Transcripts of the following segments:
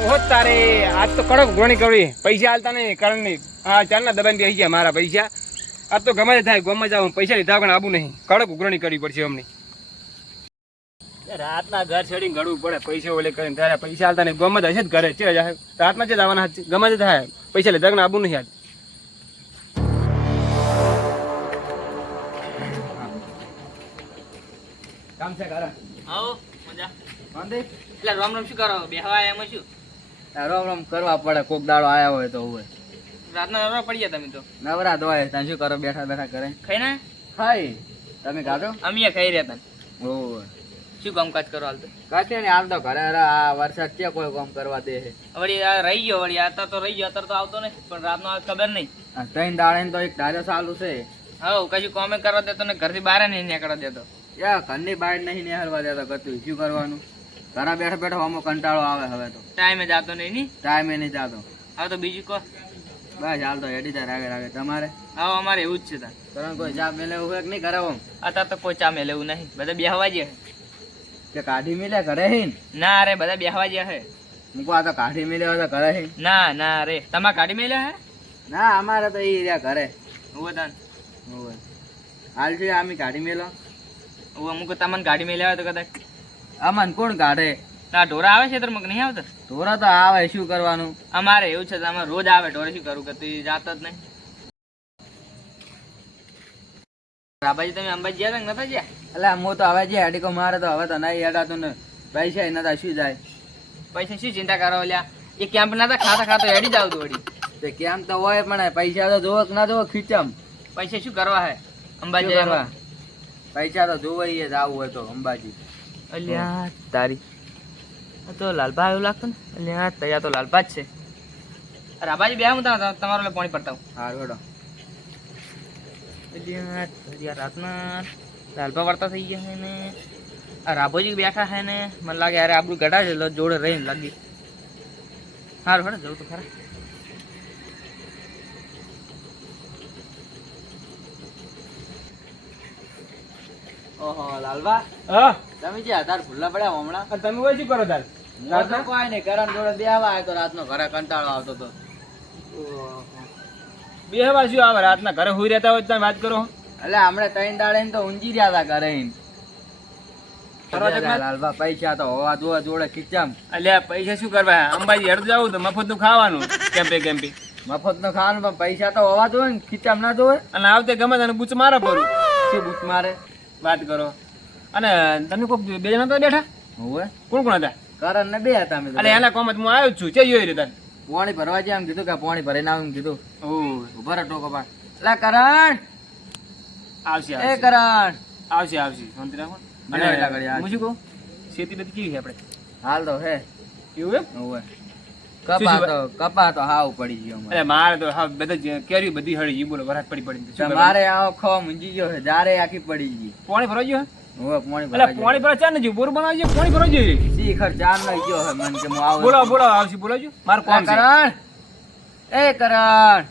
ઓહો તારે. આજ તો કડક ગોણી કરવી. પૈસા હાલતા નહીં કારણ નહીં. હા ચાલના દબાઈને બેસી ગયા મારા પૈસા. આજ તો ગમે થાય ગમે જાવ પૈસા લીધા પણ આવું નહીં. કડક ઉઘરણી કરવી પડશે અમને. રાતના ઘર છેડીને ગળવું પડે પૈસા ઓલે કરીને ત્યારે પૈસા હાલતા નહીં. ગમે હશે જ ઘરે. છે રાતના જ જવાના છે ગમે જ થાય. પૈસા લીધા પણ આવું નહીં આજ કામ છે ઘરે? આવો મજા. વાંધે એટલે રામ રામ શું કરો? બેહવા એમાં શું? રામ રામ કરવા પડે કોક દાડો આયા હોય તો હોય. રાતના નવરા પડી ગયા તમે તો? નવરા દોય ત્યાં શું કરો બેઠા બેઠા કરે? ખાઈ ને ખાઈ. તમે ખાધો? અમે ખાઈ રહ્યા હતા. ઓય શું કામકાજ કરો હાલ તો? કાચે ને હાલ તો ઘરે અરે આ વરસાદ છે કોઈ કામ કરવા દે છે? વળી આ રહી ગયો વળી અત્યારે તો રહી ગયો અત્યારે તો આવતો નહીં પણ રાતનો આ ખબર નહીં. ત્રણ દાડે તો એક ધાર્યો ચાલુ છે. હા કશું કોમે કરવા દેતો ને ઘરથી બહાર નહીં નીકળવા દેતો. યા ઘરની બહાર નહીં નીકળવા દેતો કતું શું કરવાનું? ઘરે બેઠા બેઠા આમાં કંટાળો આવે હવે તો. ટાઈમે જાતો નહીં ની? ટાઈમે નહીં જાતો. હવે તો બીજું કહો બસ હાલ તો હેડી તાર આગળ આગળ. તમારે? હા અમારે એવું જ છે તાર. કારણ કોઈ ચા મેલે એવું કે નહીં કરાવો અત્યારે તો કોઈ ચા મેલે એવું નહીં. બધા બેહવા જે કે કાઢી મિલે ઘરે હિન ના? અરે બધા બેહવા જે હે. મૂકો આ તો કાઢી મિલે તો ઘરે હિન ના? ના અરે તમાર કાઢી મિલે હે? ના અમારે તો ઈ રહ્યા ઘરે. હું તાન. હાલ છે આમી કાઢી મેલો. હું અમુક તમને ગાડી મેલ્યા હોય તો કદાચ. આમાં કોણ કાઢે ના ઢોરા આવે છે તો મગ નહીં આવતા? ઢોરા તો આવે શું કરવાનું? અમારે એવું છે અમારે રોજ આવે ઢોરે શું કરું કે તું જાત જ નહીં. રાબાજી તમે અંબાજી ગયા નતા ગયા? એટલે હું તો હવે જે અડીકો મારે તો હવે તો નહીં હેડાતું ને પૈસા ય નતા શું જાય? પૈસા શું ચિંતા કરો લ્યા એ કેમ્પ ના હતા ખાતા ખાતા હેડી જાવ તું વળી. તે કેમ્પ તો હોય પણ પૈસા તો જોવો કે ના જોવો ખીચમ. પૈસા શું કરવા હે? અંબાજી કરવા? પૈસા તો જોવાઈએ જ આવું હોય તો અંબાજી. અલ્યા તારી. આ તો લાલબા એવું લાગતું ને. અલ્યા તૈયાર તો લાલબા જ છે. રાબાજી બે હું તમારો પાણી પડતા હારું હેડો. અલ્યા રાતના લાલબા વળતા થઈ ગયા છે ને. આ રાભોજી બેઠા હે ને. મને લાગે અરે આપણું ગઢા છે જોડે રહીને લાગી. સારું હેડો જવું તો ખરા. ઓહો લાલબા. હા. તમે જે હતાર ખુલ્લા પડ્યા હમણાં? અને તમે શું કરો તાર? હું કોઈ નહીં. કરણ જોડે બે આવ્યો તો રાતનો ઘરે કંટાળો આવતો તો. બે શું આવે? રાતના ઘરે હોઈ રહેતા હોય તમે વાત કરો. એટલે હમણાં ત્રણ દાડે તો ઊંઘી રહ્યા હતા ઘરે? લાલબા પૈસા તો હોવા જોવા જોડે ખીચામ. અલ્યા પૈસા શું કરવા? અંબાજી હેડ જાવું તો મફતનું ખાવાનું કેમ્પે કેમ્પી. મફત નો ખાવાનું પણ પૈસા તો હોવા જોવે ને ખીચામ ના જોવે અને આવતે ગમે તને બૂચ મારે પડું શું બૂચ મારે? વાત કરો. અને તમે કોઈ બે જણા હતા બેઠા? હોવે કોણ કોણ હતા? કરણ ને બે હતા અમે તો. એના કોમત હું આવ્યો છું. ચે જોઈ પાણી ભરવા જાય એમ કીધું કે પાણી ભરીને આવું એમ કીધું. ઓ ઊભા રહો ટોકો પાડ. લા કરણ! આવશે એ કરણ! આવશે આવશે. શાંતિ રાખો. એટલા અને હું શું કહું? ખેતી બધી કેવી છે આપણે? હાલ તો હે. એવું એમ? હોવે કપા તો કપા હાવ પડી ગયો અરે મારે તો હા બધા કેરી બધી હળી ગઈ બોલો વરાત પડી પડી શું કરવાનું? તમારે આવો ખો મૂંઝી ગયો જારે આખી પડી ગઈ. પાણી ભરાઈ ગયું પાણી અલે ભરાઈ પાણી ભરા ચા ને બોર બનાવજો પાણી ભરાઈ જોઈએ શીખર ચાર નો ગયો છે મન કે હું આવું બોલો બોલો આવશે બોલાવજો. મારું લા કરણ. એ કરણ.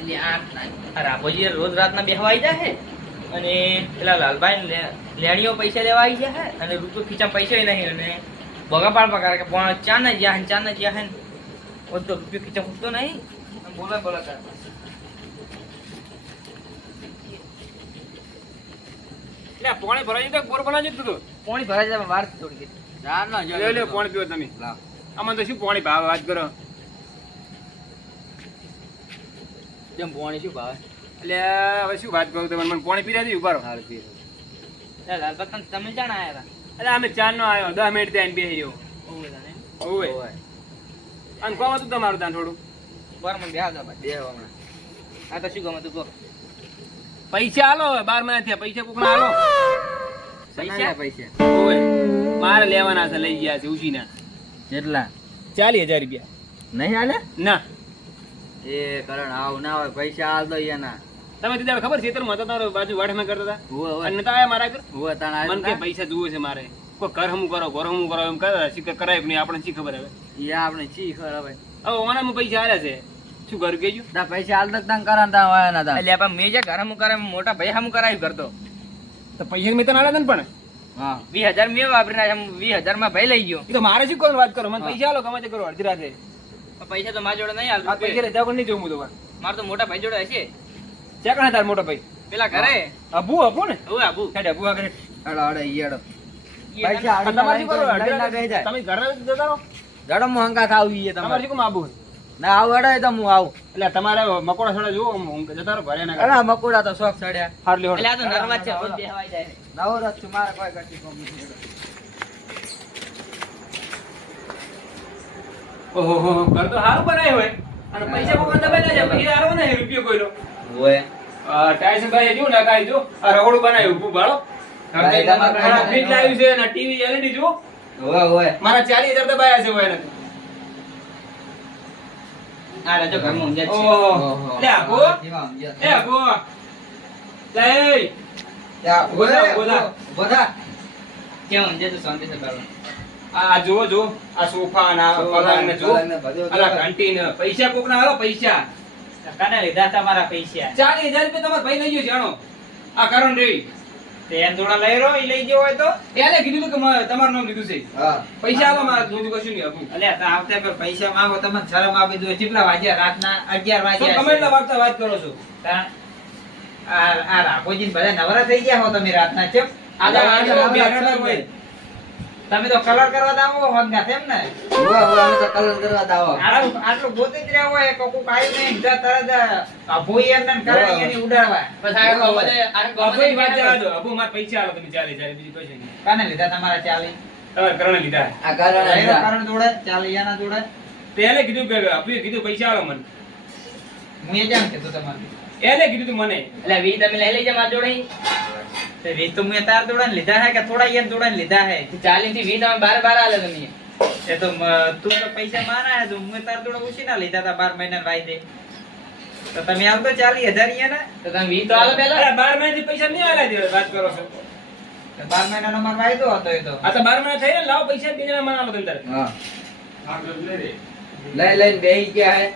એટલે આ આ રાભોજી રોજ રાતના બેહવા આવી જાય અને પેલા લાલભાઈ લેણીઓ પૈસા લેવા આવી જાય અને રૂપિયો ખીચા પૈસા નહીં અને બગાપાડ પગાર કે પણ ચાને ગયા જ્યાં હે, ચાને ના જ્યાં હે. ઓર તો રૂપિયો ખીચા ખૂટતો નહીં? બોલે બોલો બોલો એટલે પાણી ભરાઈ જાય તો બોર બનાવજો તું? તો પાણી ભરાઈ વાર થોડી ઘણી. ના નો લે લે પાણી પીવો તમે. આમાં તો શું પોણી ભાવ? વાત કરો. જેમ પાણી શું ભાવે? એટલે હવે શું વાત કરું? તમને મને પોણી પીરા દીધું ઊભા હાલ પી લે લાલભાઈ તમે તમે જાણ આયા અમે ચાર નો આવ્યો દસ મિનિટ ત્યાં બે રહ્યો. ઓવે. અને કોમ હતું તમારું ત્યાં થોડું? બર મને બે હમણાં. આ તો શું ગમે તું કહો. પૈસા આલો હવે બાર મહિના થયા. પૈસા કોકના આલો. પૈસા? પૈસા. ઓવે. મારે લેવાના છે લઈ ગયા છે ઉછીના. કેટલા ચાલી હજાર રૂપિયા. નહીં હાલે ના. એ કરણ આવ ના હોય પૈસા હાલ દો એના તમે દીધા ખબર છે તર હતા તારો બાજુ વાઢમાં કરતા હતા? હુવે હુવે અને નતા મારા કર હુવે તાણ મને કે પૈસા જુએ છે મારે. કોઈ કર હમું કરો ઘર હમું કરો એમ કરે શીખર કરાય કે નહીં આપણે શી ખબર હવે? એ આપણે શી ખબર હવે? હવે ઓના હું પૈસા આલે છે. શું ઘર ગયું? તા પૈસા હાલ દક તાણ કરા તા હોય ના તા એટલે પણ મેં જે ઘર હમું કરે મોટા ભાઈ હમું કરાયું કરતો તો. પૈસા મેં તને આલે ને પણ? હા. વીસ હજાર મેં વાપરી નાખ્યા વીસ હજારમાં ભાઈ લઈ ગયો. તો મારે શું કોણ વાત કરો? મને પૈસા આલો ગમે તે કરો અડધી રાતે. પૈસા તો મારા જોડે નહીં આ પૈસા લેતા પણ નહીં જોઉં હું તો? મારે તો મોટા ભાઈ જોડે હશે. ચેક ના તાર મોટો ભાઈ. પેલા ઘરે? અબુ અબુ ને? હવે અબુ. હેડ અબુ આગળ. અડા હેડો ઈ હેડો. ઈ આ તમારે શું કરવું? અડધી લઈને બેસી જાય. તમે ઘરે જતા રહો? જડો હું હંગાત આવું ઈએ તમારે. શું આબુ ના આવ અડે તો હું આવ. એટલે તમારે મકોડા સડે જુઓ જતા રહો ઘરે ના. અરે મકોડા તો શોખ સડ્યા. હારલી હોડ એટલે આ તો નરવા છે રોજ બેહવાઈ જાય. નવો રસ છું મારે કોઈ કશી કોમ નથી. ઓહો હો હો, ઘર તો સારું બનાવ્યું હોય. અને પૈસા કોઈ દબાઈ ના જાય પછી હારો નહીં રૂપિયો કોઈનો ઓય આ ટાઈસ ભાઈ જો નખાય જો આ રગડું બનાવ્યું. ઊભું બાળો. કઈ ફ્રીજ લાવ્યું છે અને ટીવી એલઈડી જો ઓય ઓય મારા 40000 તો બાયા છે. આ રાજો ઊંઝા ઓહો. લે લે ઊભો ઊભો. ઊભો થા. કેમ ઊંઝા તો શાંતિ છે બાબા આ જુઓ જો આ સોફા ને આ પલંગ ને જો ને અલા ઘંટી ને પૈસા કોક ના આવ્યો પૈસા. કાને લીધા તમારા પૈસા. ચાલીસ હજાર રૂપિયા તમારે ભાઈ લઈ ગયો જાણો. આ કરણ રેવી તેન થોડા લઈ રહ્યો એ લઈ ગયો હોય તો? એને કીધું કે મારે તમારું નામ લીધું છે. હા. પૈસા આવો મારે બીજું કશું નહીં આપું. અલ્યા તો આવતા પર પૈસા માંગો તમને શરમ આપી દો કેટલા વાગ્યા? રાતના અગિયાર તો વાગ્યા તમે એટલા વાગતા વાત કરો છો? આ આ રાઘોજી બધા નવરા થઈ ગયા હો તમે રાતના ચેપ આજે આજે આજે બહુ રાત બેઠા રાત હોય. તમે તો કલર કરવા દાવો હોત ના તેમ ને? ઓય અમે તો કલર કરવા દાવો. આટલું આટલું ગોતી જ રહ્યા હોય કોકુ કાઈ નહીં. જ તરત આ ભોઈ એમને ને કરે. એની ઉડાડવા. અભય વાત જવા દો. અભુ મારે પૈસા આલો તમે ચાલે ચાલે બીજું પૈસા નહીં. કાને લીધા તમારા ચાલી? તમારે કરણે લીધા. આ લો કારણ જોડે ચાલી એના જોડે. પહેલે કીધું કે અભિએ કીધું પૈસા આલો મને. હું એ જેમ કીધું તમારે. એને કીધું તું મને. એટલે વી તમે લઈ લેજો મારા જોડે. વી તો મેં તાર જોડે લીધા હે કે થોડા યન જોડે લીધા હે? ચાલી થી વી તમે બાર બાર આલે તમે. એ તો તું તો પૈસા મારા હે તો મેં તાર જોડે ઉછી ના લીધા તા બાર મહિના વાયદે તો તમે આમ તો ચાલી હજાર ને તો તમે વી તો આલો અરે બાર મહિનાથી પૈસા નહીં આલે દે વાત કરો છો. બાર મહિનાનો મારો વાયદો હતો એ તો. આ તો બાર મહિના થઈ લાવ પૈસા બીજા મને આલો તમે તારે. હા. લઈ લઈને બેહી ગયા હે.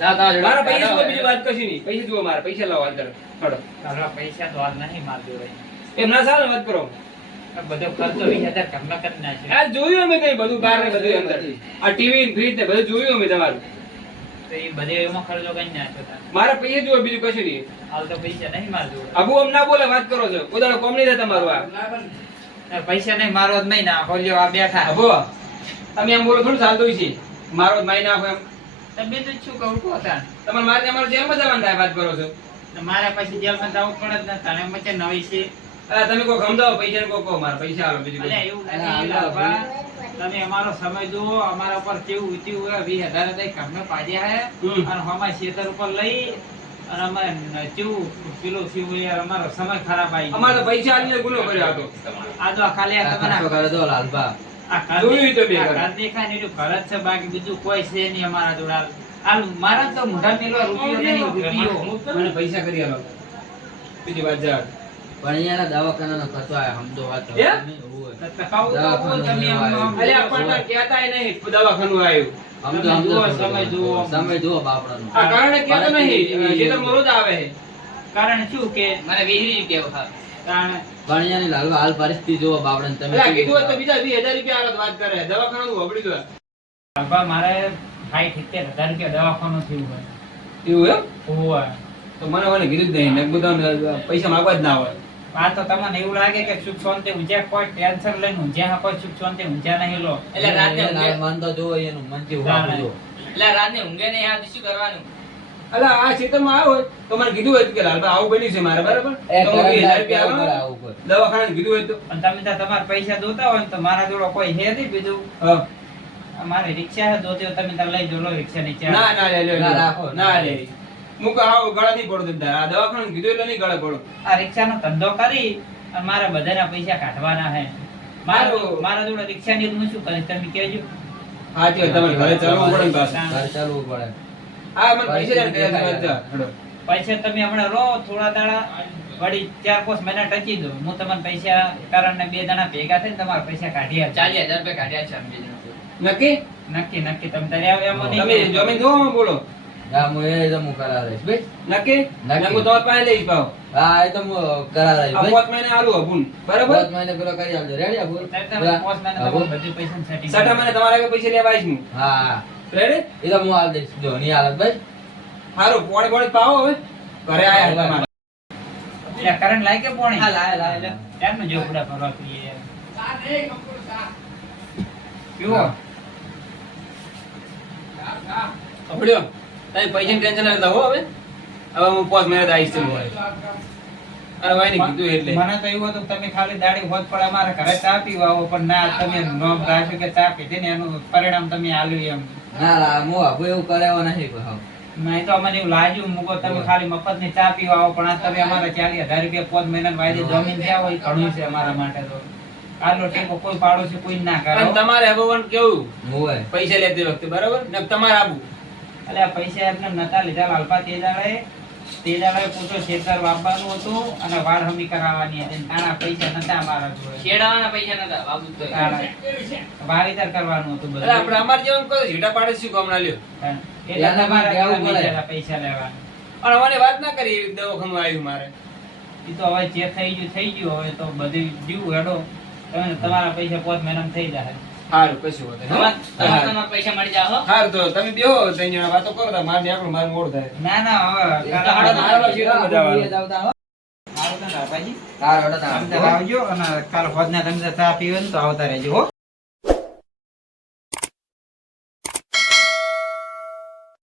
મારા પૈસા જુઓ બીજી વાત કશું નહીં. પૈસા જુઓ મારા પૈસા લાવો તારા. પૈસા તો હાલ નહીં માર જોડે એમ ના ચાલે વાત કરો. બધો ખર્ચો વીસ હજાર ઘરમાં કરી નાખ્યો. આ જોયું અમે કઈ બધું બાર ને બધું અંદર? આ ટીવી ફ્રીજ ને બધું જોયું અમે તમારું? તો એ બધે એમાં ખર્ચો કઈ નાખ્યો મારા પૈસા જુઓ બીજું કશું નહીં. હાલ તો પૈસા નહીં માર દો અબુ અમ ના બોલે વાત કરો છો. પોતાનો કોમ નહીં થાય તમારું આ. પૈસા નહીં મારો જ નહીં ના હોલ્યો આ બેઠા. અબુ તમે એમ બોલો થોડું ચાલતું છે. મારો જ નહીં નાખો એમ. તમે તો શું કહું કહો તાર તમારે મારે અમારે જેલમાં જવાનું થાય વાત કરો છો. મારા પછી જેલમાં જવું પડે જ ને તને મચે નવી છે. અરે તમે કોઈ સમજાવો પૈસા ને કોઈ કહો મારા પૈસા આલો બીજું અલ્યા એવું નથી તમે અમારો સમય જુઓ અમારા ઉપર કેવું વીત્યું હોય વીસ હજાર હતા ઘરમાં પાડ્યા હે. અને અમારા ખેતર ઉપર લઈ અને અમારે કેવું પેલું થયું હોય યાર અમારો સમય ખરાબ આવી અમારો પૈસા આલીને ગુનો કર્યો હતો. આ તો ખાલી આ તમારા લાલબા જોયું તો બે દેખાય ને એટલું છે બાકી બીજું કોઈ છે નહીં અમારા જોડે હાલ. હાલ મારા તો મોઢા મેલવા રૂપિયો રૂપિયો. મને પૈસા કરી આલો. બીજી વાત જા પણ અહીંયાના દવાખાનાનો ખર્ચો આવે સમજો વાત હે? તમે ઓય. તો તો કહું તો બોલ તમે આમ આમ અલે આપણને કહેતાય નહીં દવાખાનું આવ્યું. સમજો તમે સમજો જુઓ, સમય જુઓ. સમય જુઓ બાપડાનો. આ કારણે કહેતો નહીં જે તો મોરો આવે કારણ શું કે મને વિહરી કે કારણ પણ લાલબા હાલ પરિસ્થિતિ જુઓ બાપડે તમે કીધું તો બીજા 20000 રૂપિયા વાત કરે દવાખાનું વબડી દો બાપા મારે ભાઈ સિત્તેર હજાર રૂપિયા દવાખાનું થયું હોય એવું એમ હોવે. તો મને મને કીધું જ નહીં બધા પૈસા માંગવા જ ના હોય આ તો તમને એવું લાગે કે સુખ શાંતિ ઊંઝા કોઈ ટેન્શન લઈને ઊંઝા કોઈ સુખ શાંતિ ઊંઝા નહીં લો એટલે રાતે ઊંઘે? મન તો જો એનું મન. જુઓ. એટલે રાતે ઊંઘે નહીં આ શું કરવાનું અલા આ ક્ષેત્રમાં આવ્યો તો મને કીધું હોય કે લાલભાઈ આવું બન્યું છે મારે બરાબર? તો હું 2000 રૂપિયા કેવું કરે આલો. આવું દવાખાને કીધું હોય તો. તમે ત્યાં તમારા પૈસા જોતા હોય તો મારા જોડે કોઈ હે નહીં બીજું? હા. રિક્ષા છે જોતી હોય તમે ત્યાં લઈ જો લો રિક્ષા ની ચાવી. ના ના લે લે. ના, રાખો, ના ના. લે. મુક આવો ગળા નહીં પડો તમે આ દવાખાને કીધું એટલે નહીં ગળા પડો. આ રિક્ષાનો ધંધો કરી અને મારા બધાના પૈસા કાઢવાના હે મારા મારું- મારા જોડે રિક્ષા ની હું શું કરીશ? તમે કહેજો. હા તે તમારે ઘરે ચાલવું પડે ઘરે ચાલવું પડે. હા મને પૈસા જા. પૈસા તમે હમણાં રો થોડા દાડા વળી ચાર પાંચ મહિના ટકી દો. હું તમને પૈસા કારણ બે દાણા ભેગા થઈને તમારા પૈસા કાઢ્યા. ચાલીસ હજાર રૂપિયા કાઢ્યા છે અમે નક્કી? નક્કી નક્કી. તમે તારે આવે એમ નહીં તમે જમીન જોવામાં બોલો. હા હું એ તો હું કરાવીશ ભાઈ? નક્કી? નક્કી. હું તમારી પાસે લઈશ ભાવ. હા એ તો હું કરાવીશ આ ભાઈ. પોત મહિને આલુ અભૂન. બરાબર? પાંચ મહિને પેલો કરી આપજો. રેડી આપો તમે પોસ્ટ મેને આપો? તમને બધી પૈસાની setting સઠા મહિને તમારા પૈસા લેવા આવીશ હું. હા. રેડી એ તો હું આલ દઈશ. જો ની હાલત ભાઈ સારું પોણી પોણી પાવો હવે. ઘરે આયા તમારે. એટલે કરંટ લાગે કે પોણી? હા, લાય લાય એમ જો પૂરા ફરવા પીએ. પીવો? અભડ્યો. તમે પૈસા ટેન્શન ના લેતા હો હવે. હવે હું પાંચ મહિને આવીશ તમે અરે ભાઈ ને કીધું એટલે. મને તો એવું હતું તમે ખાલી દાડી હોત પણ અમારા ઘરે ચા પીવા આવો પણ ના તમે નોમ રાખ્યું કે ચા પીધી ને એનું પરિણામ તમે આલ્યું એમ. ના ના હું આપો એવું કરાવો નહીં કોઈ હાવ. નહીં તો અમને એવું લાગ્યું મૂકો તમે ખાલી મફતની ચા પીવા આવો પણ આ તમે અમારા ચાલી હજાર રૂપિયા પાંચ મહિના વાયદે જમીન થયા હોય ઘણું છે અમારા માટે તો. આટલો ટેકો કોઈ પાડોશી કોઈ ના કરે તમારે ભગવાન કેવું? હોય. પૈસા લેતી વખતે બરાબર? ને તમારે આબુ? એટલે આ પૈસા એમને નતા લીધા લાલપા તે દાડે તે દાડે પૂછો ખેતર વાપવાનું હતું અને વાળ હમી કરાવવાની હતી. અને પૈસા નતા મારા જોડે. શેડાવાના પૈસા નતા બાબુ તો વાવેતર કરવાનું હતું બધું. આપણે અમાર જેવું કહો ઝીટા પાડે શું કામ ના લ્યો એટલે તમારા પૈસા લેવાના. પણ અમારી વાત ના કરી એવી દવાખાનું આવ્યું મારે. એ તો હવે જે થઈ ગયું થઈ ગયું. હવે તો બધું જીવ હેડો. તમે તમારા પૈસા પોત મહિનામાં થઈ જાય સારું કશું તમાર પૈસા મળી જાવ સારું તો તમે બેહો ત્રણ જણા વાતો કરો તો મારે આપણું મારું મોડું થાય. ના ના હવે કાલે હાડો હાડો હાડો શેઠ બધા આવે. જાવતા હો. હાડો તો ના. તમે આવજો અને કાલ હોજના તમે ચા પીવે ને તો આવતા રહેજો હો?